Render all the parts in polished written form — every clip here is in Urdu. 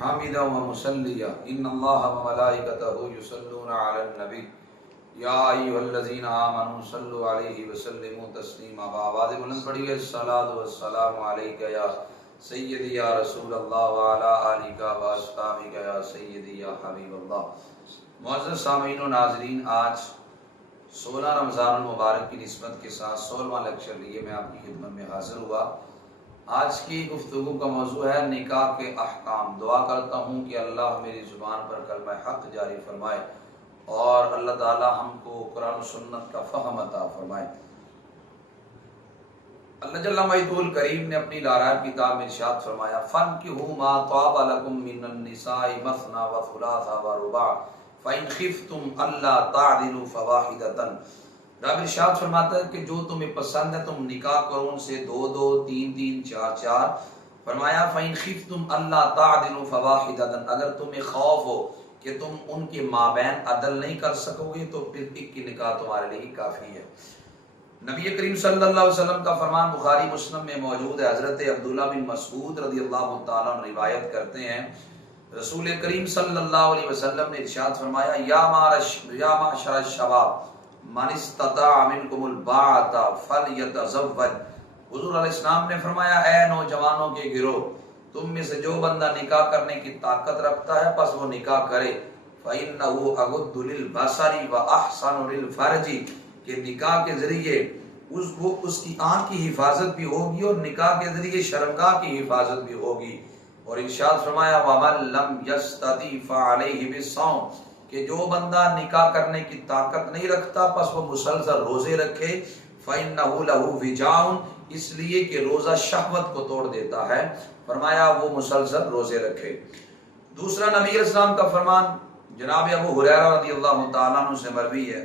حامدا ومصليا ان الله وملائكته يصلون على النبي یا ایھا الذین آمنوا صلوا علیہ وسلموا تسلیما. آواز بلند پڑھیے. الصلاۃ والسلام علیک یا سیدی یا رسول اللہ وعلی آلک واصحابک یا سیدی یا حبیب اللہ. معزز سامعین و ناظرین، آج 16 رمضان المبارک کی نسبت کے ساتھ 16واں لیکچر لیے میں آپ کی خدمت میں حاضر ہوا. آج کی گفتگو کا موضوع ہے نکاح کے احکام. دعا کرتا ہوں کہ اللہ میری زبان پر کلمہ حق جاری فرمائے اور اللہ تعالی ہم کو قرآن و سنت کا فہم عطا فرمائے. اللہ جل مجدہ الکریم نے اپنی لارائب کتاب میں ارشاد فرمایا فَانْكِحُوا مَا طَابَ لَكُم مِّنَ النِّسَاءِ مَثْنَىٰ وَثُلَاثَ وَرُبَاعَ فَإِنْ خِفْتُمْ أَلَّا تَعْدِلُوا فَوَاحِدَةً. رب ارشاد فرماتا ہے کہ جو تمہیں پسند ہے تم نکاح کرو ان سے 2 2 3 3 4 4. فرمایا فَإِنْ خِفْتُمْ أَلَّا تَعْدِلُوا فَوَاحِدَةً. اگر تمہیں خوف ہو کہ تم ان کے مابین عدل نہیں کر سکو گے تو پھر ایک کی نکاح تمہارے لیے کافی ہے. نبی کریم صلی اللہ علیہ وسلم کا فرمان بخاری مسلم میں موجود ہے. حضرت عبداللہ بن مسعود رضی اللہ تعالیٰ عنہ روایت کرتے ہیں رسول کریم صلی اللہ علیہ وسلم نے ارشاد فرمایا یا معشر الشباب من استطاع منکم الباءۃ فلیتزوج. حضور علیہ السلام نے فرمایا اے نوجوانوں کے گروہ، تم میں سے جو بندہ نکاح کرنے کی طاقت رکھتا ہے پس وہ نکاح کرے. فَإِنَّهُ أَغُضُّ لِلْبَصَرِ وَأَحْسَنُ لِلْفَرْجِ. کہ نکاح کے ذریعے اس کی آنکھ کی حفاظت بھی ہوگی اور نکاح کے ذریعے شرمگاہ کی حفاظت بھی ہوگی. اور ارشاد فرمایا وَمَن لَمْ يَسْتَطِعْ فَعَلَيْهِ بِالصَّوْمِ. کہ جو بندہ نکاح کرنے کی طاقت نہیں رکھتا پس وہ مسلسل روزے رکھے. فَإِنَّهُ لَهُ وِجَاءٌ. اس لیے کہ روزہ شہوت کو توڑ دیتا ہے. فرمایا وہ مسلسل روزے رکھے. دوسرا نبی علیہ السلام کا فرمان جناب ابو ہریرہ رضی اللہ تعالیٰ عنہ سے مروی ہے.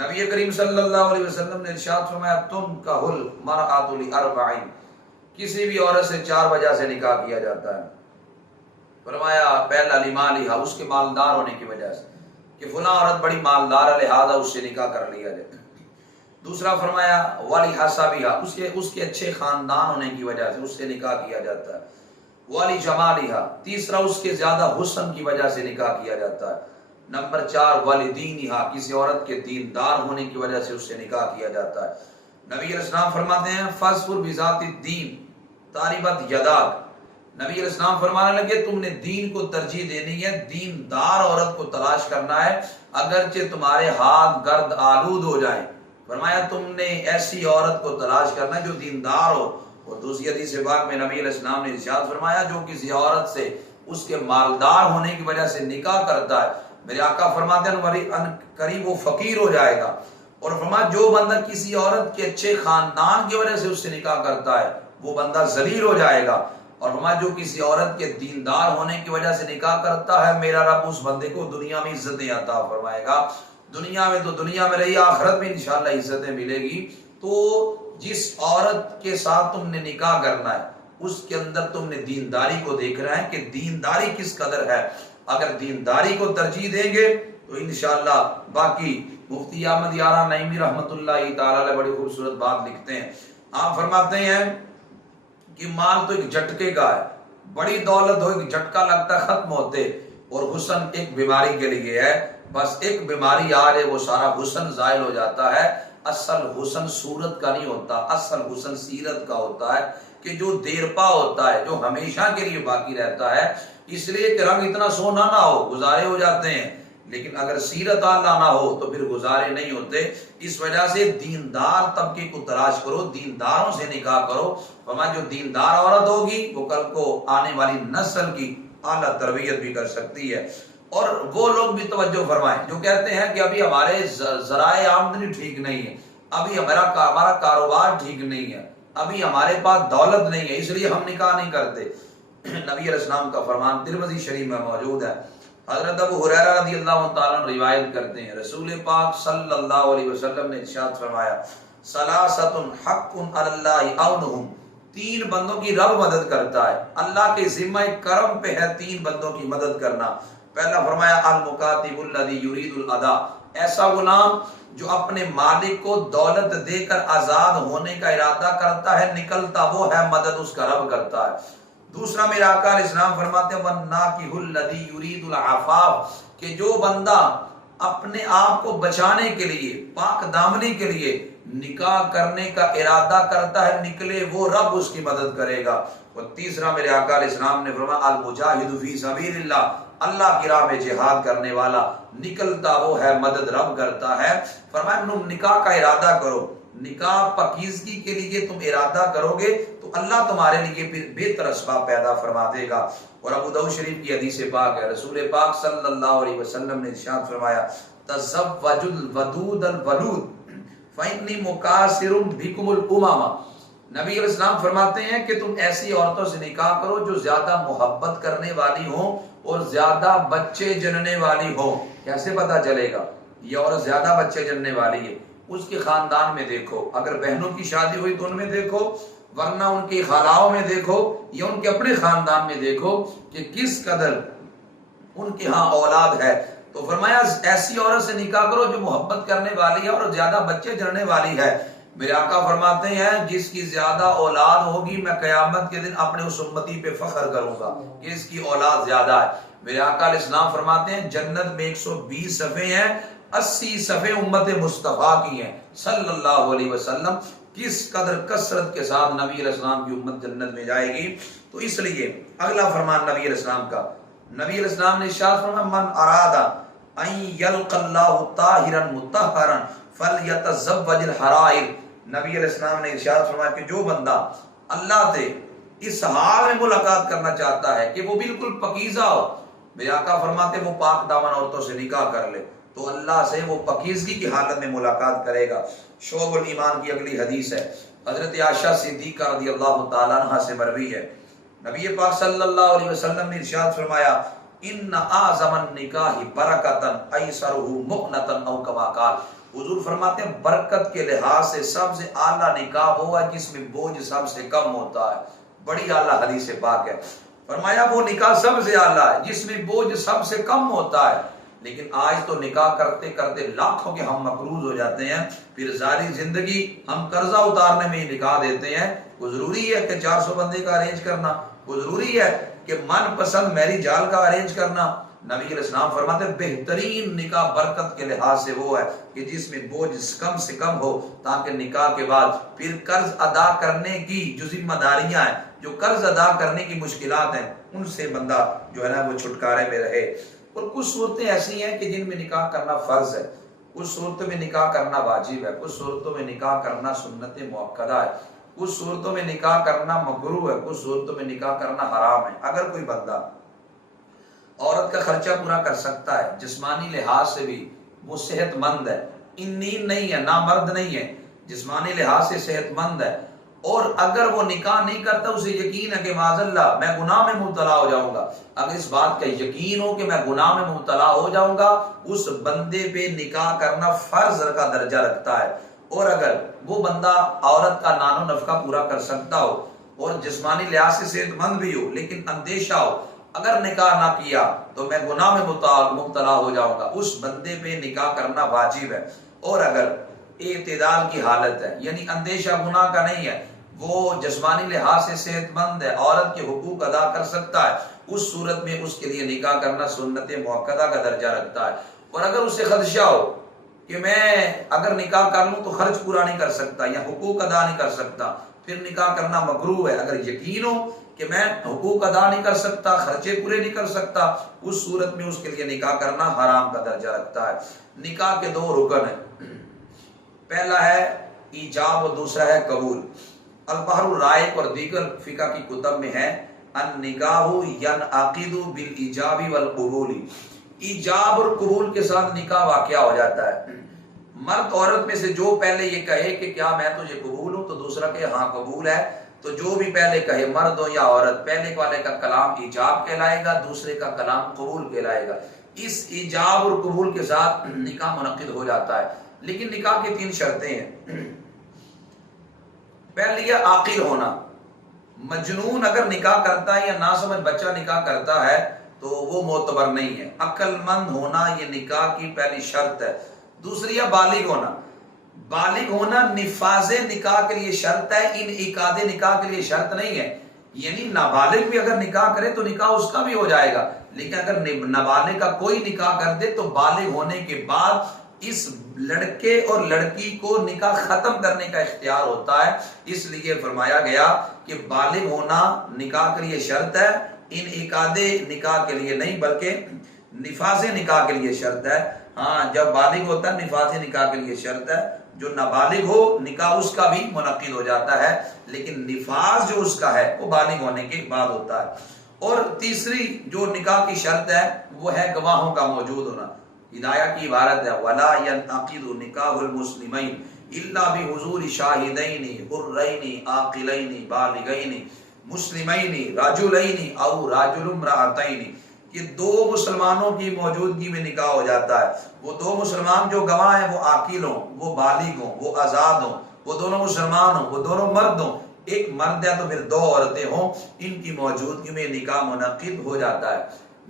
نبی کریم صلی اللہ علیہ وسلم نے ارشاد فرمایا تنکح المرأۃ لأربع. کسی بھی عورت سے 4 وجہ سے نکاح کیا جاتا ہے. فرمایا پہلا لمالہا، اس کے مالدار ہونے کی وجہ سے کہ فلاں عورت بڑی مالدار ہے لہذا اس سے نکاح کر لیا جائے. دوسرا فرمایا ولحسبہا، اس کے اچھے خاندان ہونے کی وجہ سے اس سے نکاح کیا جاتا ہے. ولجمالہا، تیسرا اس کے زیادہ حسن کی وجہ سے نکاح کیا جاتا ہے. نمبر 4 ولدینہا، کسی عورت کے دیندار ہونے کی وجہ سے اس سے نکاح کیا جاتا ہے. نبی علیہ السلام فرماتے ہیں فاظفر بذات الدین تاربت یداک. نبی علیہ السلام فرمانے لگے تم نے دین کو ترجیح دینی ہے، دیندار عورت کو تلاش کرنا ہے اگرچہ تمہارے ہاتھ گرد آلود ہو جائیں. فرمایا تم نے ایسی عورت کو تلاش کرنا ہے جو دیندار ہو. اور دوسری حدیث پاک میں نبی علیہ السلام نے ارشاد فرمایا جو کسی عورت سے اس کے مالدار ہونے کی وجہ سے نکاح کرتا ہے میرے آقا فرماتے ہیں قریب وہ فقیر ہو جائے گا. اور فرمایا جو بندہ کسی عورت کے اچھے خاندان کی وجہ سے اس سے نکاح کرتا ہے وہ بندہ ذلیل ہو جائے گا. اور فرمایا جو کسی عورت کے دیندار ہونے کی وجہ سے نکاح کرتا ہے میرا رب اس بندے کو دنیا میں عزتیں عطا فرمائے گا. دنیا میں تو دنیا میں رہی، آخرت میں انشاءاللہ عزتیں ملے گی. تو جس عورت کے ساتھ تم نے نکاح کرنا ہے اس کے اندر تم نے دینداری کو دیکھنا ہے کہ دینداری کس قدر ہے. اگر دینداری کو ترجیح دیں گے تو انشاءاللہ باقی مفتی احمد یارا نعیمی رحمۃ اللہ تعالی علیہ بڑی خوبصورت بات لکھتے ہیں. آپ فرماتے ہیں کہ مال تو ایک جھٹکے کا ہے، بڑی دولت ہو ایک جھٹکا لگتا ہے ختم ہوتے، اور حسن ایک بیماری کے لیے ہے. بس ایک بیماری آ رہے وہ سارا حسن زائل ہو جاتا ہے. اصل حسن صورت کا نہیں ہوتا، اصل حسن سیرت کا ہوتا ہے کہ جو دیرپا ہوتا ہے، جو ہمیشہ کے لیے باقی رہتا ہے. اس لیے کہ رنگ اتنا سونا نہ ہو گزارے ہو جاتے ہیں، لیکن اگر سیرت اعلیٰ نہ ہو تو پھر گزارے نہیں ہوتے. اس وجہ سے دیندار طبقے کو تلاش کرو، دینداروں سے نکاح کرو. فرمایا جو دیندار عورت ہوگی وہ کل کو آنے والی نسل کی اعلیٰ تربیت بھی کر سکتی ہے. اور وہ لوگ بھی توجہ فرمائیں جو کہتے ہیں کہ ابھی ہمارے ذرائع آمدنی ٹھیک نہیں ہے، ابھی ہمارا کاروبار ٹھیک نہیں ہے، ابھی ہمارے پاس دولت نہیں ہے اس لیے ہم نکاح نہیں کرتے. نبی علیہ السلام کا فرمان ترمذی شریف میں موجود ہے. حضرت ابو ہریرہ رضی اللہ تعالیٰ عنہ روایت کرتے ہیں رسول پاک صلی اللہ علیہ وسلم نے ارشاد فرمایا ثلاثۃ حق علی اللہ عونہم. 3 بندوں کی رب مدد کرتا ہے، اللہ کے ذمہ کرم پہ ہے 3 بندوں کی مدد کرنا. پہلا فرمایا المکاتب الذی یرید الادا. ایسا غلام جو اپنے مالک کو دولت دے کر آزاد ہونے کا ارادہ کرتا ہے، نکلتا وہ ہے، مدد اس کا رب کرتا ہے. دوسرا میرے آقا علیہ السلام فرماتے ہیں وَالنَّاكِحُ الَّذِي يُرِيدُ الْعَفَافَ، کہ جو بندہ اپنے آپ کو بچانے کے لیے، پاک دامنی کے لیے نکاح کرنے کا ارادہ کرتا ہے، نکلے وہ رب اس کی مدد کرے گا۔ اور تیسرا میرے آقا علیہ السلام نے فرمایا المجاہد فی سبیل اللہ، اللہ کی راہ میں جہاد کرنے والا نکلتا وہ ہے، مدد رب کرتا ہے۔ فرمایا تم نکاح کا ارادہ کرو، نکاح پاکیزگی کے لیے تم ارادہ کرو گے تو اللہ تمہارے لیے پھر بہتر اسباب پیدا فرما دے گا۔ اور ابو داؤد شریف کی حدیث پاک ہے، رسول پاک صلی اللہ علیہ وسلم نے ارشاد فرمایا تزوج الودود الولود فإنی مکاثر بکم الامم۔ نبی علیہ السلام فرماتے ہیں کہ تم ایسی عورتوں سے نکاح کرو جو زیادہ محبت کرنے والی ہوں اور زیادہ بچے جننے والی ہوں۔ کیسے پتا چلے گا یہ عورت زیادہ بچے جننے والی ہے؟ اس کے خاندان میں دیکھو، اگر بہنوں کی شادی ہوئی تو ان میں دیکھو، ورنہ ان کی خالاؤں میں دیکھو یا ان کے اپنے خاندان میں دیکھو کہ کس قدر ان کے ہاں اولاد ہے۔ تو فرمایا ایسی عورت سے نکاح کرو جو محبت کرنے والی ہے اور زیادہ بچے جننے والی ہے۔ میرے آقا فرماتے ہیں جس کی زیادہ اولاد ہوگی میں قیامت کے دن اپنے اس امتی پہ فخر کروں گا کہ اس کی اولاد زیادہ ہے۔ میرے آقا علیہ السلام فرماتے ہیں جنت میں 120 صفحے ہیں، 80 صفحے امت مصطفیٰ کی ہیں صلی اللہ علیہ وسلم۔ کس قدر کثرت کے ساتھ نبی علیہ السلام کی امت جنت میں جائے گی۔ تو اس لیے اگلا فرمان نبی علیہ السلام کا، نبی علیہ السلام نے ارشاد فرمایا من اراد ان یلقى اللہ طاہرا مطہرا فلیتزوج الحرائر۔ نبی علیہ السلام نے ارشاد فرمایا کہ جو بندہ اللہ سے اس حال میں ملاقات کرنا چاہتا ہے کہ وہ بالکل پاکیزہ ہو، میرے آقا فرماتے ہیں وہ پاک دامن عورتوں سے نکاح کر لے تو اللہ سے وہ پاکیزگی کی حالت میں ملاقات کرے گا۔ شعب الایمان کی اگلی حدیث ہے، حضرت عائشہ صدیقہ رضی اللہ تعالیٰ عنہ سے مروی ہے، نبی پاک صلی اللہ علیہ وسلم نے ارشاد فرمایا ان اعظم النکاح برکتا ایسرہ مؤنتا او کما قال۔ حضور فرماتے ہیں برکت کے لحاظ سے سب سے اعلیٰ نکاح ہوا جس میں بوجھ سب سے کم ہوتا ہے۔ بڑی اعلیٰ حدیث پاک ہے، فرمایا وہ نکاح سب سے اعلیٰ ہے جس میں بوجھ سب سے کم ہوتا ہے۔ لیکن آج تو نکاح کرتے کرتے لاکھوں کے ہم مقروض ہو جاتے ہیں، پھر ساری زندگی ہم قرضہ اتارنے میں ہی نکاح دیتے ہیں۔ وہ ضروری ہے کہ 400 بندے کا ارینج کرنا، وہ ضروری ہے کہ من پسند میری جال کا ارینج کرنا۔ نبی علیہ السلام فرماتے ہیں بہترین نکاح برکت کے لحاظ سے وہ ہے کہ جس میں بوجھ کم سے کم ہو، تاکہ نکاح کے بعد پھر قرض ادا کرنے کی جو ذمہ داریاں ہیں، جو قرض ادا کرنے کی مشکلات ہیں، ان سے بندہ جو ہے نا وہ چھٹکارے میں رہے۔ اور کچھ صورتیں ایسی ہیں کہ جن میں نکاح کرنا فرض ہے، کچھ صورتوں میں نکاح کرنا واجب ہے، کچھ صورتوں میں نکاح کرنا سنت مؤکدہ ہے، کچھ صورتوں میں نکاح کرنا مکروہ ہے، کچھ صورتوں میں نکاح کرنا حرام ہے۔ اگر کوئی بندہ عورت کا خرچہ پورا کر سکتا ہے، جسمانی لحاظ سے بھی وہ صحت مند ہے، نیند نہیں ہے، نامرد نہیں ہے، جسمانی لحاظ سے صحت مند ہے، اور اگر وہ نکاح نہیں کرتا اسے یقین ہے کہ معاذ اللہ میں گناہ میں مبتلا ہو جاؤں گا، اگر اس بات کا یقین ہو کہ میں گناہ میں مبتلا ہو جاؤں گا، اس بندے پہ نکاح کرنا فرض کا درجہ رکھتا ہے۔ اور اگر وہ بندہ عورت کا نان و نفقہ پورا کر سکتا ہو اور جسمانی لحاظ سے صحت مند بھی ہو، لیکن اندیشہ ہو اگر نکاح نہ کیا تو میں گناہ میں مبتلا ہو جاؤں گا، اس بندے پہ نکاح کرنا واجب ہے۔ اور اگر اعتدال کی حالت ہے، یعنی اندیشہ گناہ کا نہیں ہے، وہ جسمانی لحاظ سے صحت مند ہے، عورت کے حقوق ادا کر سکتا ہے، اس صورت میں اس کے لیے نکاح کرنا سنت مؤکدہ کا درجہ رکھتا ہے۔ اور اگر اسے خدشہ ہو کہ میں اگر نکاح کر لوں تو خرچ پورا نہیں کر سکتا یا حقوق ادا نہیں کر سکتا، پھر نکاح کرنا مکروہ ہے۔ اگر یقین ہو کہ میں حقوق ادا نہیں کر سکتا، خرچے پورے نہیں کر سکتا، اس صورت میں اس کے لیے نکاح کرنا حرام کا درجہ رکھتا ہے۔ نکاح کے دو رکن ہیں، پہلا ہے ایجاب اور دوسرا ہے قبول۔ البحر الرائق اور دیگر فقہ کی کتب میں ہے النکاح ینعقد بالایجاب والقبول، ایجاب اور قبول کے ساتھ نکاح واقع ہو جاتا ہے۔ مرد عورت میں سے جو پہلے یہ کہے کہ کیا میں تجھے قبول ہوں، تو دوسرا کہ ہاں قبول ہے، تو جو بھی پہلے کہے مرد ہو یا عورت، پہلے والے کا کلام ایجاب کہلائے گا، دوسرے کا کلام قبول کہلائے گا۔ اس ایجاب اور قبول کے ساتھ نکاح منعقد ہو جاتا ہے۔ لیکن نکاح کی 3 شرطیں ہیں۔ پہلی ہے عاقل ہونا، مجنون اگر نکاح کرتا ہے یا ناسمجھ بچہ نکاح کرتا ہے تو وہ معتبر نہیں ہے۔ عقل مند ہونا یہ نکاح کی پہلی شرط ہے۔ دوسری ہے بالغ ہونا، بالغ ہونا نفاذ نکاح کے لیے شرط ہے، انعقاد نکاح کے لیے شرط نہیں ہے۔ یعنی نابالغ بھی اگر نکاح کرے تو نکاح اس کا بھی ہو جائے گا، لیکن اگر نابالغ کا کوئی نکاح کر دے تو بالغ ہونے کے بعد اس لڑکے اور لڑکی کو نکاح ختم کرنے کا اختیار ہوتا ہے۔ اس لیے فرمایا گیا کہ بالغ ہونا نکاح کے لیے شرط ہے، انعقاد نکاح کے لیے نہیں بلکہ نفاذ نکاح کے لیے شرط ہے۔ ہاں جب بالغ ہوتا ہے نفاذ نکاح کے لیے شرط ہے، جو نابالغ ہو نکاح اس کا بھی منعقد ہو جاتا ہے، لیکن نفاذ جو اس کا ہے وہ بالغ ہونے کے بعد ہوتا ہے۔ اور تیسری جو نکاح کی شرط ہے وہ ہے گواہوں کا موجود ہونا۔ ہدایہ کی عبارت ہے وَلَا يَنْعَقِدُ نِكَاحُ الْمُسْلِمَيْنِ إِلَّا بِحُضُورِ شَاهِدَيْنِ حُرَّيْنِ عَاقِلَيْنِ بالغَيْنِ مسلمین رجلین او رجل امرأتین، کہ دو مسلمانوں کی موجودگی میں نکاح ہو جاتا ہے۔ وہ دو مسلمان جو گواہ ہیں وہ عاقل ہوں، وہ بالغ ہوں، وہ آزاد ہوں، وہ دونوں مسلمان ہوں، وہ دونوں مرد ہوں، ایک مرد ہے تو پھر دو عورتیں ہوں، ان کی موجودگی میں نکاح منعقد ہو جاتا ہے۔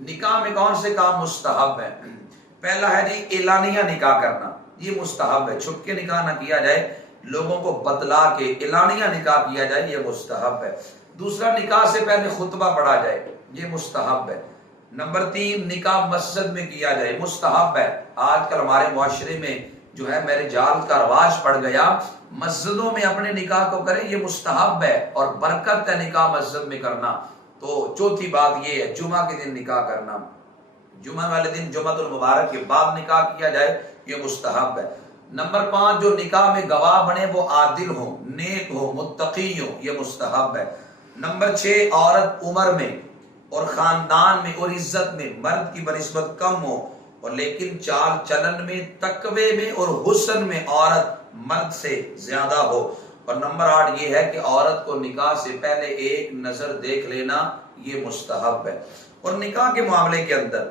نکاح میں کون سے کام مستحب ہیں؟ پہلا ہے جی اعلانیہ نکاح کرنا، یہ مستحب ہے، چھپ کے نکاح نہ کیا جائے، لوگوں کو بتلا کے اعلانیہ نکاح کیا جائے، یہ مستحب ہے۔ دوسرا نکاح سے پہلے خطبہ پڑھا جائے، یہ مستحب ہے۔ نمبر 3 نکاح مسجد میں کیا جائے، مستحب ہے۔ آج کل ہمارے معاشرے میں جو ہے میرے جال کا رواج پڑ گیا، مسجدوں میں اپنے نکاح کو کریں، یہ مستحب ہے اور برکت ہے نکاح مسجد میں کرنا۔ تو چوتھی بات یہ ہے جمعہ کے دن نکاح کرنا، جمعہ والے دن جمعۃ المبارک کے بعد نکاح کیا جائے، یہ مستحب ہے۔ نمبر 5 جو نکاح میں گواہ بنے وہ عادل ہو، نیک ہو، متقی ہو، یہ مستحب ہے۔ نمبر 6 عورت عمر میں اور خاندان میں اور عزت میں مرد کی بنسبت کم ہو، اور لیکن چال چلن میں، تقوی میں اور حسن میں عورت مرد سے زیادہ ہو۔ اور نمبر 8 یہ ہے کہ عورت کو نکاح سے پہلے ایک نظر دیکھ لینا، یہ مستحب ہے۔ اور نکاح کے معاملے کے اندر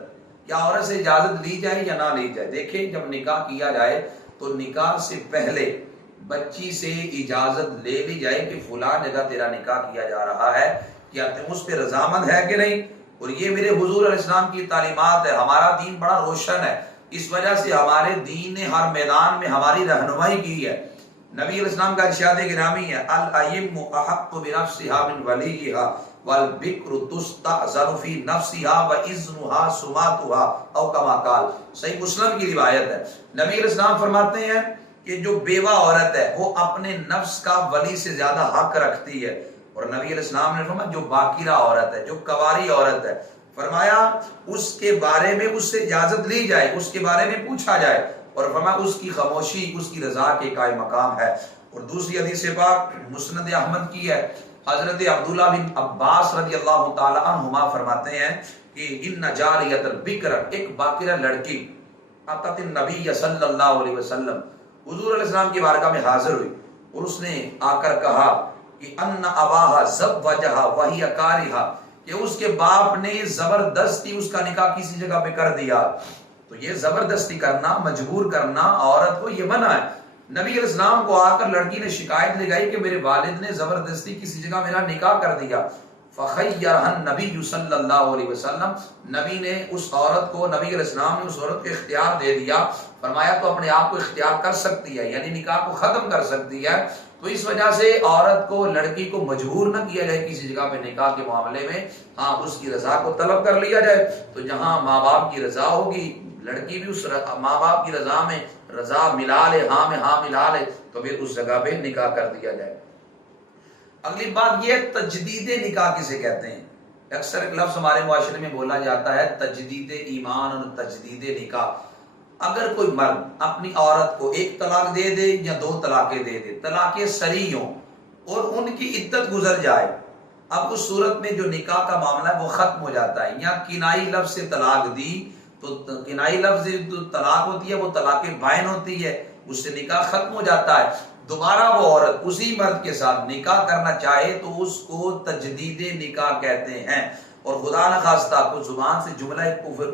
کیا عورت سے اجازت لی جائے یا نہ لی جائے؟ دیکھیں جب نکاح کیا جائے تو نکاح سے پہلے بچی سے اجازت لے لی جائے کہ فلاں جگہ تیرا نکاح کیا جا رہا ہے، کیا تم اس پہ رضامند ہے کہ نہیں؟ اور یہ میرے حضور علیہ السلام کی تعلیمات ہے۔ ہمارا دین بڑا روشن ہے، اس وجہ سے ہمارے دین نے ہر میدان میں ہماری رہنمائی کی ہے۔ نبی علیہ السلام کا ارشاد گرامی ہے الائم احق بنفسها من ولیها والبکر تستأذن فی نفسها واذنها سماتها او کما قال، صحیح مسلم کی روایت ہے۔ نبی علیہ السلام فرماتے ہیں کہ جو بیوہ عورت ہے وہ اپنے نفس کا ولی سے زیادہ حق رکھتی ہے، اور نبی علیہ السلام نے فرمایا جو باکرہ عورت ہے، جو کواری عورت ہے، فرمایا اس کے بارے میں اس سے اجازت لی جائے، اس کے بارے میں پوچھا جائے، اور فرمایا اس کی خاموشی اس کی رضا کے قائم مقام ہے۔ اور دوسری حدیث پاک مسند احمد کی ہے، حضرت عبداللہ بن عباس رضی اللہ تعالی عنہما فرماتے ہیں کہ ان جاریۃ البکر، ایک باکرہ لڑکی، اتت النبی صلی اللہ علیہ وسلم، حضور علیہ السلام کی بارگاہ میں حاضر ہوئی، اور اس نے آ کر کہا کہ ان اباہا زوجہا وہی کارہا، کہ اس کے باپ نے زبردستی اس کا نکاح کسی جگہ پہ کر دیا۔ تو یہ زبردستی کرنا، مجبور کرنا عورت کو، یہ منع ہے۔ نبی علیہ السلام کو آ کر لڑکی نے شکایت لگائی کہ میرے والد نے زبردستی کسی جگہ میرا نکاح کر دیا۔ فخیرھا النبی صلی اللہ علیہ وسلم، نبی نے اس عورت کو، نبی علیہ السلام نے اس عورت کو اختیار دے دیا، فرمایا تو اپنے آپ کو اختیار کر سکتی ہے، یعنی نکاح کو ختم کر سکتی ہے۔ تو اس وجہ سے عورت کو، لڑکی کو مجبور نہ کیا جائے کسی جگہ پہ نکاح کے معاملے میں، ہاں اس کی رضا کو طلب کر لیا جائے۔ تو جہاں ماں باپ کی رضا ہوگی، لڑکی بھی اس ماں باپ کی رضا میں رضا ملا لے، ہاں میں ہاں ملا لے، تو پھر اس جگہ پہ نکاح کر دیا جائے۔ اگلی بات یہ تجدید نکاح کسے کہتے ہیں؟ اکثر ایک لفظ ہمارے معاشرے میں بولا جاتا ہے تجدید ایمان اور تجدید نکاح۔ اگر کوئی مرد اپنی عورت کو ایک طلاق دے دے یا 2 طلاقیں دے دے، طلاقیں صریح ہوں اور ان کی عدت گزر جائے، اب اس صورت میں جو نکاح کا معاملہ ہے وہ ختم ہو جاتا ہے۔ یا کنائی لفظ سے طلاق دی تو کنائی لفظ جو طلاق ہوتی ہے وہ طلاق بائن ہوتی ہے، اس سے نکاح ختم ہو جاتا ہے۔ دوبارہ وہ عورت اسی مرد کے ساتھ نکاح کرنا چاہے تو اس کو تجدید نکاح کہتے ہیں۔ اور خدا نخواستہ کو زبان سے جملہ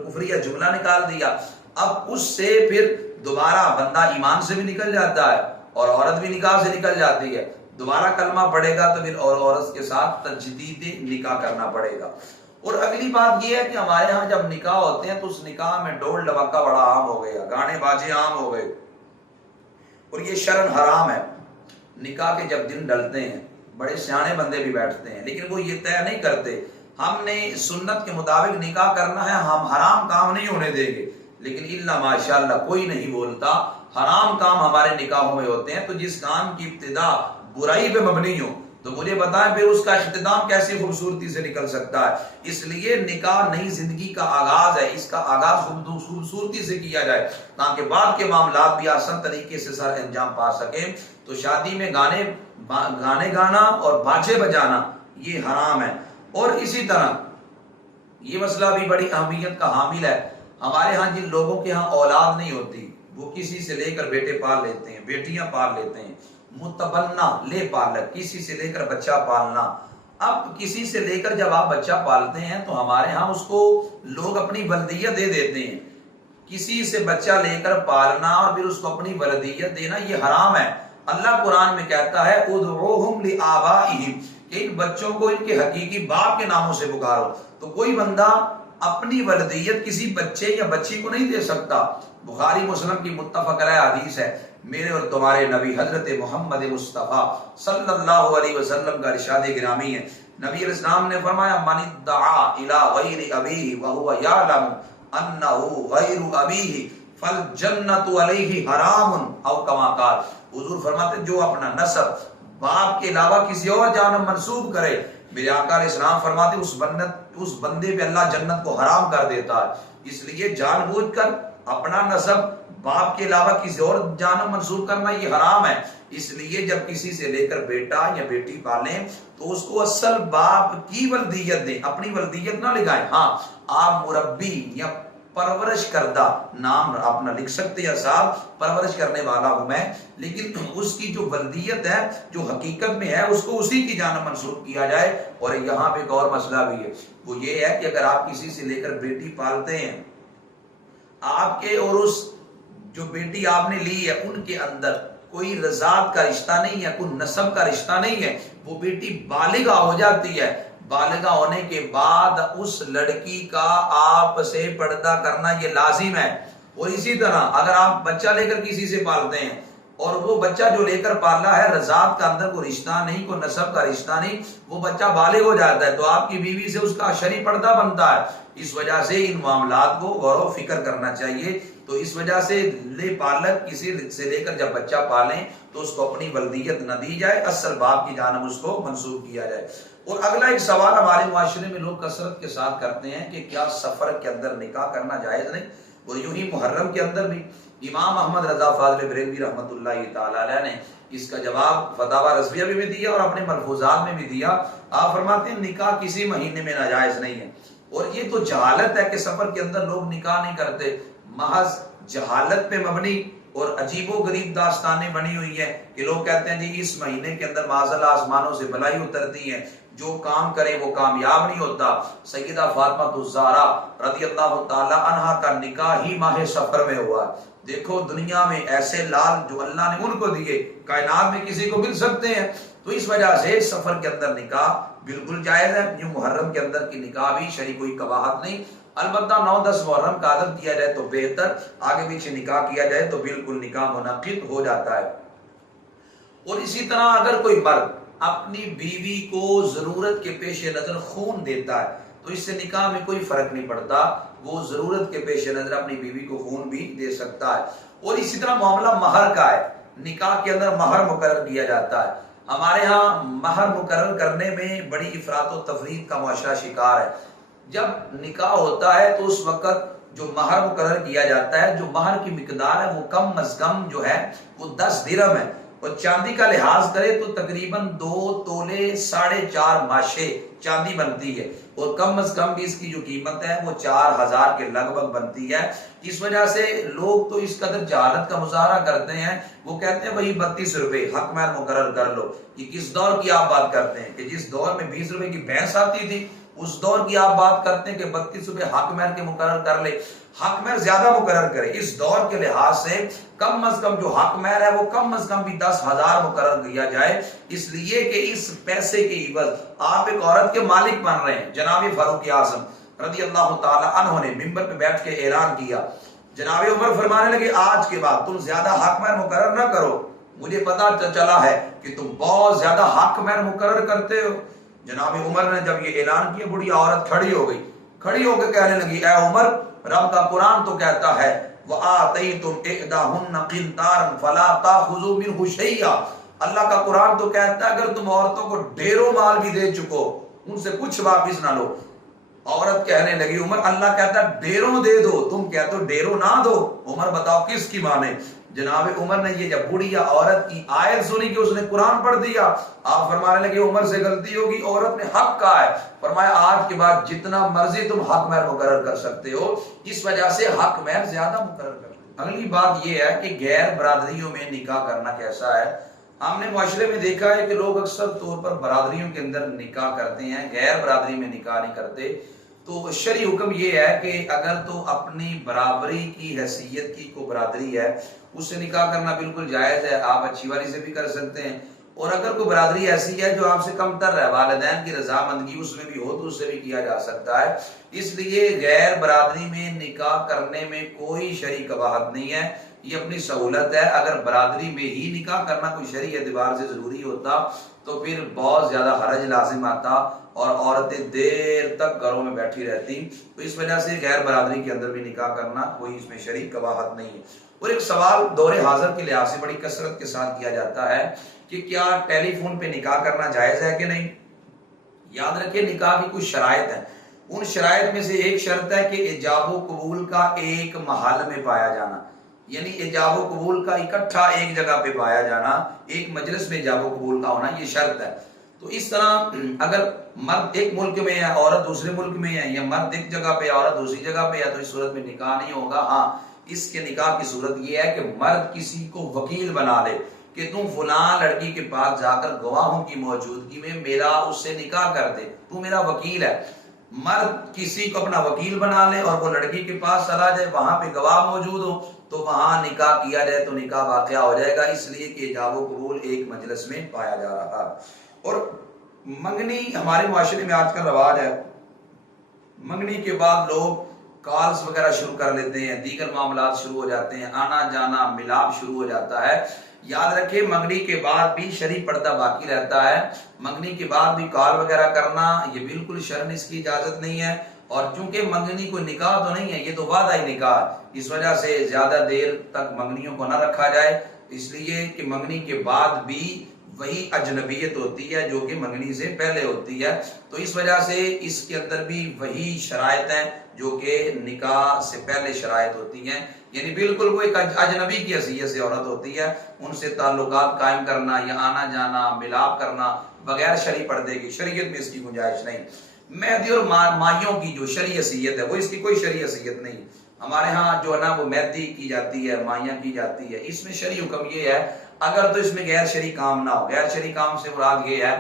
کفریہ جملہ نکال دیا، اب اس سے پھر دوبارہ بندہ ایمان سے بھی نکل جاتا ہے اور عورت بھی نکاح سے نکل جاتی ہے، دوبارہ کلمہ پڑھے گا تو پھر اور عورت کے ساتھ تجدید نکاح کرنا پڑے گا۔ اور اگلی بات یہ ہے کہ ہمارے ہاں جب نکاح ہوتے ہیں تو اس نکاح میں ڈول ڈبکا بڑا عام ہو گیا، گانے باجے عام ہو گئے، اور یہ شرعاً حرام ہے۔ نکاح کے جب دن ڈلتے ہیں، بڑے سیانے بندے بھی بیٹھتے ہیں لیکن وہ یہ طے نہیں کرتے ہم نے سنت کے مطابق نکاح کرنا ہے، ہم حرام کام نہیں ہونے دیں گے، لیکن الا ماشاءاللہ کوئی نہیں بولتا حرام کام ہمارے نکاحوں میں ہوتے ہیں۔ تو جس کام کی ابتدا برائی پہ مبنی ہو تو مجھے بتائیں پھر اس کا اختتام کیسی خوبصورتی سے نکل سکتا ہے؟ اس لیے نکاح نئی زندگی کا آغاز ہے، اس کا آغاز خوبصورتی سے کیا جائے تاکہ بعد کے معاملات بھی آسان طریقے سے سر انجام پا سکیں۔ تو شادی میں گانے گانا اور باجے بجانا یہ حرام ہے۔ اور اسی طرح یہ مسئلہ بھی بڑی اہمیت کا حامل ہے، ہمارے ہاں جن لوگوں کے ہاں اولاد نہیں ہوتی وہ کسی سے لے کر بیٹے پال لیتے ہیں، بیٹیاں پال لیتے ہیں، متبنہ لے پالک، کسی سے لے کر بچہ پالنا۔ اب کسی سے لے کر جب آپ بچہ پالتے ہیں تو ہمارے ہاں اس کو لوگ اپنی ولدیت دے دیتے ہیں۔ کسی سے بچہ لے کر پالنا اور پھر اس کو اپنی ولدیت دینا یہ حرام ہے۔ اللہ قرآن میں کہتا ہے ادعوہم لآبائہم کہ ان بچوں کو ان کے حقیقی باپ کے ناموں سے پکارو۔ تو کوئی بندہ اپنی ولدیت کسی بچے یا بچی کو نہیں دے سکتا۔ بخاری مسلم کی متفق علیہ حدیث ہے، میرے اور تمہارے نبی حضرت محمد مصطفیٰ صلی اللہ علیہ وسلم کا ارشاد گرامی ہے، نبی علیہ السلام نے فرمایا من ادعا الی غیر ابیہ وہو یعلم انہ غیر ابیہ فالجنۃ علیہ حرام او کما قال۔ حضور فرماتے جو اپنا نسب باپ کے علاوہ کسی اور جانب منسوب کرے، میرے آقا علیہ السلام فرماتے اس بندے پہ اللہ جنت کو حرام کر دیتا ہے۔ اس لیے جان بوجھ کر اپنا نسب باپ کے علاوہ کسی اور جانب منسوب کرنا یہ حرام ہے۔ اس لیے جب کسی سے لے کر بیٹا یا بیٹی پالیں تو اس کو اصل باپ کی ولدیت دیں، اپنی ولدیت نہ لگائیں۔ ہاں آپ مربی یا پرورش کردہ نام اپنا لکھ سکتے ہیں، صاحب پرورش کرنے والا ہوں میں، لیکن اس کی جو ولدیت ہے جو حقیقت میں ہے اس کو اسی کی جانب منسوب کیا جائے۔ اور یہاں پہ ایک اور مسئلہ بھی ہے، وہ یہ ہے کہ اگر آپ کسی سے لے کر بیٹی پالتے ہیں، آپ کے اور اس جو بیٹی آپ نے لی ہے ان کے اندر کوئی رضاعت کا رشتہ نہیں ہے، کوئی نسب کا رشتہ نہیں ہے، وہ بیٹی بالغہ ہو جاتی ہے، بالغہ ہونے کے بعد اس لڑکی کا آپ سے پردہ کرنا یہ لازم ہے۔ اور اسی طرح اگر آپ بچہ لے کر کسی سے پالتے ہیں اور وہ بچہ جو لے کر پالا ہے رضاعت کا اندر کوئی رشتہ نہیں، کوئی نسب کا رشتہ نہیں، وہ بچہ بالغ ہو جاتا ہے تو آپ کی بیوی سے اس کا شرعی پردہ بنتا ہے۔ اس وجہ سے ان معاملات کو غور و فکر کرنا چاہیے۔ تو اس وجہ سے لے پالک کسی سے لے کر جب بچہ پالیں تو اس کو اپنی ولدیت نہ دی جائے، اصل باپ کی جانب اس کو منسوب کیا جائے۔ اور اگلا ایک سوال ہمارے معاشرے میں لوگ کثرت کے ساتھ کرتے ہیں کہ کیا سفر کے اندر نکاح کرنا جائز نہیں؟ اور یوں ہی محرم کے اندر بھی امام احمد رضا فاضل بریلوی رحمۃ اللہ تعالی علیہ نے اس کا جواب فتاوی رضویہ میں بھی دیا اور اپنے ملفوظات میں بھی دیا۔ آپ فرماتے ہیں نکاح کسی مہینے میں ناجائز نہیں ہے۔ اور یہ تو جہالت ہے کہ سفر کے اندر لوگ نکاح نہیں کرتے، محض جہالت پہ مبنی اور عجیب و غریب داستانیں بنی ہوئی ہیں کہ لوگ کہتے ہیں جی اس مہینے کے اندر معاذاللہ آسمانوں سے بلائی اترتی ہیں، جو کام کرے وہ کامیاب نہیں ہوتا۔ سیدہ فاطمہ الزہرا رضی اللہ تعالی عنہا کا نکاح ہی ماہ سفر میں ہوا۔ دیکھو دنیا میں ایسے لال جو اللہ نے ان کو دیے کائنات میں کسی کو مل سکتے ہیں۔ تو اس وجہ سے سفر کے اندر نکاح بالکل جائز ہے، یوں محرم کے اندر کی نکاح بھی شرعی کوئی قباحت نہیں۔ البتہ 9-10 محرم کا عدد کیا جائے تو بہتر، آگے پیچھے نکاح کیا جائے تو بالکل نکاح منعقد ہو جاتا ہے۔ اور اسی طرح اگر کوئی مرد اپنی بیوی کو ضرورت کے پیش نظر خون دیتا ہے تو اس سے نکاح میں کوئی فرق نہیں پڑتا، وہ ضرورت کے پیش نظر اپنی بیوی کو خون بھی دے سکتا ہے۔ اور اسی طرح معاملہ مہر کا ہے، نکاح کے اندر مہر مقرر کیا جاتا ہے۔ ہمارے ہاں مہر مقرر کرنے میں بڑی افراط و تفریط کا معاشرہ شکار ہے۔ جب نکاح ہوتا ہے تو اس وقت جو مہر مقرر کیا جاتا ہے، جو مہر کی مقدار ہے وہ کم از کم جو ہے وہ 10 درہم ہے، اور چاندی کا لحاظ کرے تو تقریباً 2 تولے 4.5 ماشے چاندی بنتی ہے، اور کم از کم بھی اس کی جو قیمت ہے وہ 4000 کے لگ بھگ بنتی ہے۔ اس وجہ سے لوگ تو اس قدر جہالت کا مظاہرہ کرتے ہیں، وہ کہتے ہیں وہی 32 روپے حق مہر مقرر کر لو۔ یہ کس دور کی آپ بات کرتے ہیں کہ جس دور میں 20 روپے کی بھینس آتی تھی اس دور کی آپ بات کرتے ہیں کہ 32 روپے حق مہر کے مقرر کر لے؟ حق مہر زیادہ مقرر کرے، اس دور کے لحاظ سے کم از کم جو حق مہر ہے وہ کم از کم بھی 10,000 مقرر کیا جائے، اس لیے کہ اس پیسے کے عوض آپ ایک عورت کے مالک بن رہے ہیں۔ جناب فاروق اعظم رضی اللہ تعالی عنہ نے منبر پہ بیٹھ کے اعلان کیا، جناب عمر فرمانے لگے آج کے بعد تم زیادہ حق مہر مقرر نہ کرو، مجھے پتا چلا ہے کہ تم بہت زیادہ حق میں مقرر کرتے ہو۔ جناب عمر نے جب یہ اعلان کیا، بڑی عورت کھڑی ہو گئی، کھڑی ہو کے کہنے لگی اے عمر، رب کا قرآن تو کہتا ہے وَآتَيْتُمْ إِحْدَاهُنَّ قِنْطَارًا فَلَا تَأْخُذُوا مِنْهُ شَيْئًا، اللہ کا قرآن تو کہتا ہے اگر تم عورتوں کو ڈھیروں مال بھی دے چکو ان سے کچھ واپس نہ لو۔ عورت کہنے لگی عمر اللہ کہتا ہے ڈھیروں دے دو، تم کہتے ہو ڈھیروں نہ دو، عمر بتاؤ کس کی مانے؟ جناب عمر نے یہ جب بڑھیا عورت کی آیت سنی کہ اس نے قرآن پڑھ دیا، آپ فرمانے لگے عمر سے غلطی ہوگی، عورت نے حق کہا ہے۔ فرمایا آج کے بعد جتنا مرضی تم حق مہر مقرر کر سکتے ہو، اس وجہ سے حق مہر زیادہ مقرر کر دو۔ اگلی بات یہ ہے کہ غیر برادریوں میں نکاح کرنا کیسا ہے۔ ہم نے معاشرے میں دیکھا ہے کہ لوگ اکثر طور پر برادریوں کے اندر نکاح کرتے ہیں، غیر برادری میں نکاح نہیں کرتے۔ تو شرعی حکم یہ ہے کہ اگر تو اپنی برابری کی حیثیت کی کوئی برادری ہے اس سے نکاح کرنا بالکل جائز ہے، آپ اچھی والی سے بھی کر سکتے ہیں، اور اگر کوئی برادری ایسی ہے جو آپ سے کم تر ہے، والدین کی رضامندگی اس میں بھی ہو تو اس سے بھی کیا جا سکتا ہے۔ اس لیے غیر برادری میں نکاح کرنے میں کوئی شرعی قباحت نہیں ہے، یہ اپنی سہولت ہے۔ اگر برادری میں ہی نکاح کرنا کوئی شرعی اعتبار سے ضروری ہوتا تو پھر بہت زیادہ حرج لازم آتا اور عورتیں دیر تک گھروں میں بیٹھی رہتی، تو اس وجہ سے غیر برادری کے اندر بھی نکاح کرنا کوئی اس میں شرعی قباحت نہیں ہے۔ اور ایک سوال دور حاضر کے لحاظ سے بڑی کثرت کے ساتھ کیا جاتا ہے کہ کیا ٹیلی فون پہ نکاح کرنا جائز ہے کہ نہیں؟ یاد رکھیں نکاح کی کچھ شرائط ہیں، ان شرائط میں سے ایک شرط ہے کہ ایجاب و قبول کا ایک محل میں پایا جانا، یعنی ایجاب و قبول کا اکٹھا ایک جگہ پہ پایا جانا، ایک مجلس میں ایجاب و قبول کا ہونا، یہ شرط ہے۔ تو اس طرح اگر مرد ایک ملک میں ہے عورت دوسرے ملک میں ہے، یا مرد ایک جگہ پہ عورت دوسری جگہ پہ ہے، تو اس صورت میں نکاح نہیں ہوگا۔ ہاں اس کے نکاح کی صورت یہ ہے کہ مرد کسی کو وکیل بنا لے کہ تم فلاں لڑکی کے پاس جا کر گواہوں کی موجودگی میں میرا اس سے نکاح کر دے، تو میرا وکیل ہے۔ مرد کسی کو اپنا وکیل بنا لے اور وہ لڑکی کے پاس چلا جائے، وہاں پہ گواہ موجود ہو تو وہاں نکاح کیا جائے تو نکاح واقعہ ہو جائے گا، اس لیے کہ ایجاب و قبول ایک مجلس میں پایا جا رہا۔ اور منگنی ہمارے معاشرے میں آج کل رواج ہے، منگنی کے بعد لوگ کالز وغیرہ شروع کر لیتے ہیں، دیگر معاملات شروع ہو جاتے ہیں، آنا جانا ملاپ شروع ہو جاتا ہے۔ یاد رکھیں منگنی کے بعد بھی شرعی پردہ باقی رہتا ہے، منگنی کے بعد بھی کال وغیرہ کرنا یہ بالکل شرعاً اس کی اجازت نہیں ہے، اور چونکہ منگنی کوئی نکاح تو نہیں ہے، یہ تو وعدہ ہی نکاح، اس وجہ سے زیادہ دیر تک منگنیوں کو نہ رکھا جائے، اس لیے کہ منگنی کے بعد بھی وہی اجنبیت ہوتی ہے جو کہ منگنی سے پہلے ہوتی ہے، تو اس وجہ سے اس کے اندر بھی وہی شرائط ہیں جو کہ نکاح سے پہلے شرائط ہوتی ہیں، یعنی بالکل وہ ایک اجنبی کی حیثیت سے عورت ہوتی ہے، ان سے تعلقات قائم کرنا یا آنا جانا ملاپ کرنا بغیر شرعی پردے کی، شریعت میں اس کی گنجائش نہیں۔ مہدی اور مائیوں کی جو شرعی حیثیت ہے وہ اس کی کوئی شرعی حیثیت نہیں، ہمارے ہاں جو ہے نا وہ مہدی کی جاتی ہے، مائیاں کی جاتی ہے، اس میں شرعی حکم یہ ہے اگر تو اس میں غیر شرعی کام نہ ہو، غیر شرعی کام سے مراد یہ ہے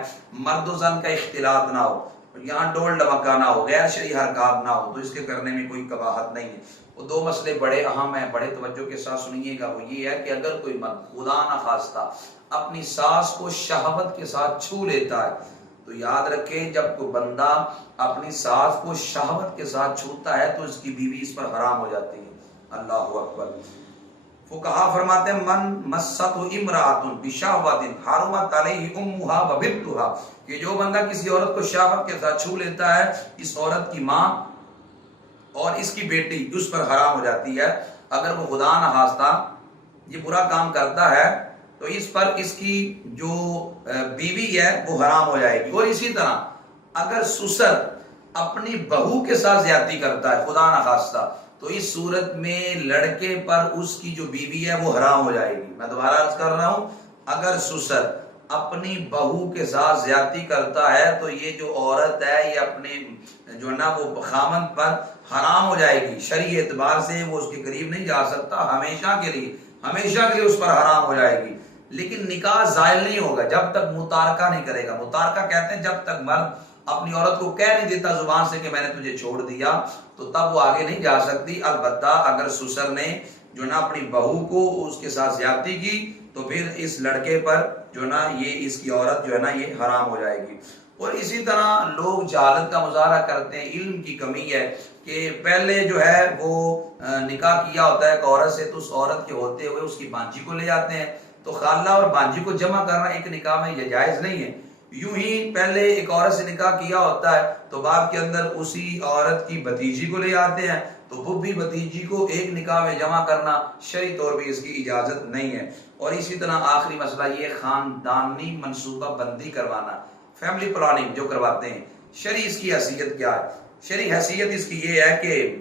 مرد و زن کا اختلاط نہ ہو، یہاں ڈول ڈمکا نہ ہو، غیر شرعی حرکات نہ ہو، تو اس کے کرنے میں کوئی قباحت نہیں ہے۔ وہ دو مسئلے بڑے اہم ہیں، بڑے توجہ کے ساتھ سنیے گا، وہ یہ ہے کہ اگر کوئی مرد خدا نہ خواستہ اپنی ساس کو شہوت کے ساتھ چھو لیتا ہے، تو یاد رکھیں جب کوئی بندہ اپنی ساس کو شہوت کے ساتھ چھوتا ہے تو اس کی بیوی اس پر حرام ہو جاتی ہے۔ اللہ اکبر۔ فقہا فرماتے ہیں من مست امرأۃ بشہوۃ حرمت علیہ امھا وبنتھا، کہ جو بندہ کسی عورت کو شہوت کے ساتھ چھو لیتا ہے اس عورت کی ماں اور اس کی بیٹی اس پر حرام ہو جاتی ہے۔ اگر وہ خدا نہ خواستہ یہ برا کام کرتا ہے تو اس پر اس کی جو بیوی ہے وہ حرام ہو جائے گی۔ اور اسی طرح اگر سسر اپنی بہو کے ساتھ زیادتی کرتا ہے خدا نہ خواستہ تو اس صورت میں لڑکے پر اس کی جو بیوی ہے وہ حرام ہو جائے گی۔ میں دوبارہ عرض کر رہا ہوں، اگر سسر اپنی بہو کے ساتھ زیادتی کرتا ہے تو یہ جو عورت ہے یہ اپنے جو نا وہ خامند پر حرام ہو جائے گی، شرعی اعتبار سے وہ اس کے قریب نہیں جا سکتا، ہمیشہ کے لیے اس پر حرام ہو جائے گی۔ لیکن نکاح زائل نہیں ہوگا جب تک متارکہ نہیں کرے گا۔ متارکہ کہتے ہیں جب تک مرد اپنی عورت کو کہہ نہیں دیتا زبان سے کہ میں نے تجھے چھوڑ دیا تو تب وہ آگے نہیں جا سکتی۔ البتہ اگر سسر نے جو نا اپنی بہو کو اس کے ساتھ زیادتی کی تو پھر اس لڑکے پر جو نا یہ اس کی عورت جو ہے نا یہ حرام ہو جائے گی۔ اور اسی طرح لوگ جہالت کا مظاہرہ کرتے ہیں، علم کی کمی ہے کہ پہلے جو ہے وہ نکاح کیا ہوتا ہے ایک عورت سے تو اس عورت کے ہوتے ہوئے اس کی بانجی کو لے آتے ہیں، تو خالہ اور بانجی کو جمع کرنا ایک نکاح میں یہ جائز نہیں ہے۔ یوں ہی پہلے ایک عورت سے نکاح کیا ہوتا ہے تو بعد کے اندر اسی عورت کی بھتیجی کو لے آتے ہیں، تو وہ بھی بھتیجی کو ایک نکاح میں جمع کرنا شرعی طور پہ اس کی اجازت نہیں ہے۔ اور اسی طرح آخری مسئلہ یہ خاندانی منصوبہ بندی کروانا، فیملی پلاننگ جو کرواتے ہیں، شرعی اس کی حیثیت کیا ہے؟ شرعی حیثیت اس کی یہ ہے کہ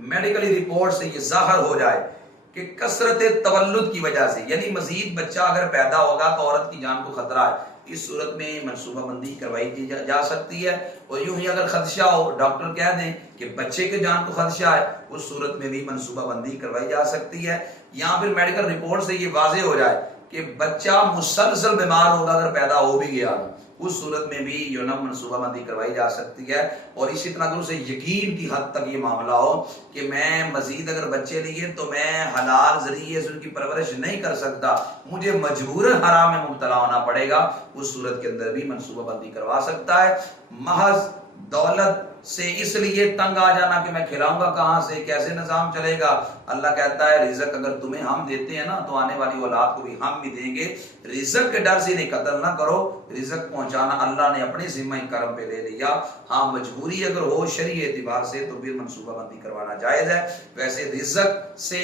میڈیکلی رپورٹ سے یہ ظاہر ہو جائے کہ کثرت تولد کی وجہ سے، یعنی مزید بچہ اگر پیدا ہوگا تو عورت کی جان کو خطرہ ہے، اس صورت میں منصوبہ بندی کروائی جا سکتی ہے۔ اور یوں ہی اگر خدشہ ہو، ڈاکٹر کہہ دیں کہ بچے کے جان کو خدشہ ہے، اس صورت میں بھی منصوبہ بندی کروائی جا سکتی ہے۔ یا پھر میڈیکل رپورٹ سے یہ واضح ہو جائے کہ بچہ مسلسل بیمار ہوگا اگر پیدا ہو بھی گیا، اس صورت میں بھی منصوبہ بندی کروائی جا سکتی ہے۔ اور اسی طرح اگر اسے یقین کی حد تک یہ معاملہ ہو کہ میں مزید اگر بچے لیے تو میں حلال ذریعے سے ان کی پرورش نہیں کر سکتا، مجھے مجبوراً حرام میں مبتلا ہونا پڑے گا، اس صورت کے اندر بھی منصوبہ بندی کروا سکتا ہے۔ محض دولت سے اس لیے تنگ آ جانا کہ میں کھلاؤں گا کہاں سے، کیسے نظام چلے گا، اللہ کہتا ہے رزق اگر تمہیں ہم دیتے ہیں نا تو آنے والی اولاد کو بھی ہم بھی دیں گے، رزق کے ڈر سے نہیں قتل نہ کرو، رزق پہنچانا اللہ نے اپنے ذمہ کرم پہ لے لیا۔ ہاں مجبوری اگر ہو شرعی اعتبار سے تو پھر منصوبہ بندی کروانا جائز ہے، ویسے رزق سے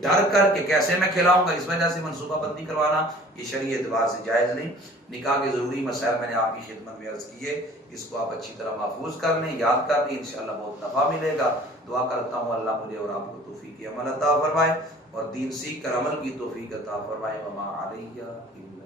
ڈر کر کہ کیسے میں کھلاؤں گا اس وجہ سے منصوبہ بندی کروانا یہ شرعی اعتبار سے جائز نہیں۔ نکاح کے ضروری مسائل میں نے آپ کی خدمت میں عرض کیے، اس کو آپ اچھی طرح محفوظ کر لیں، یاد کر لیں، انشاءاللہ بہت نفع ملے گا۔ دعا کرتا ہوں اللہ مجھے اور آپ کو توفیق عمل عطا فرمائے اور دین سیکھ کر عمل کی توفیق عطا فرمائے۔ وما علیہ الا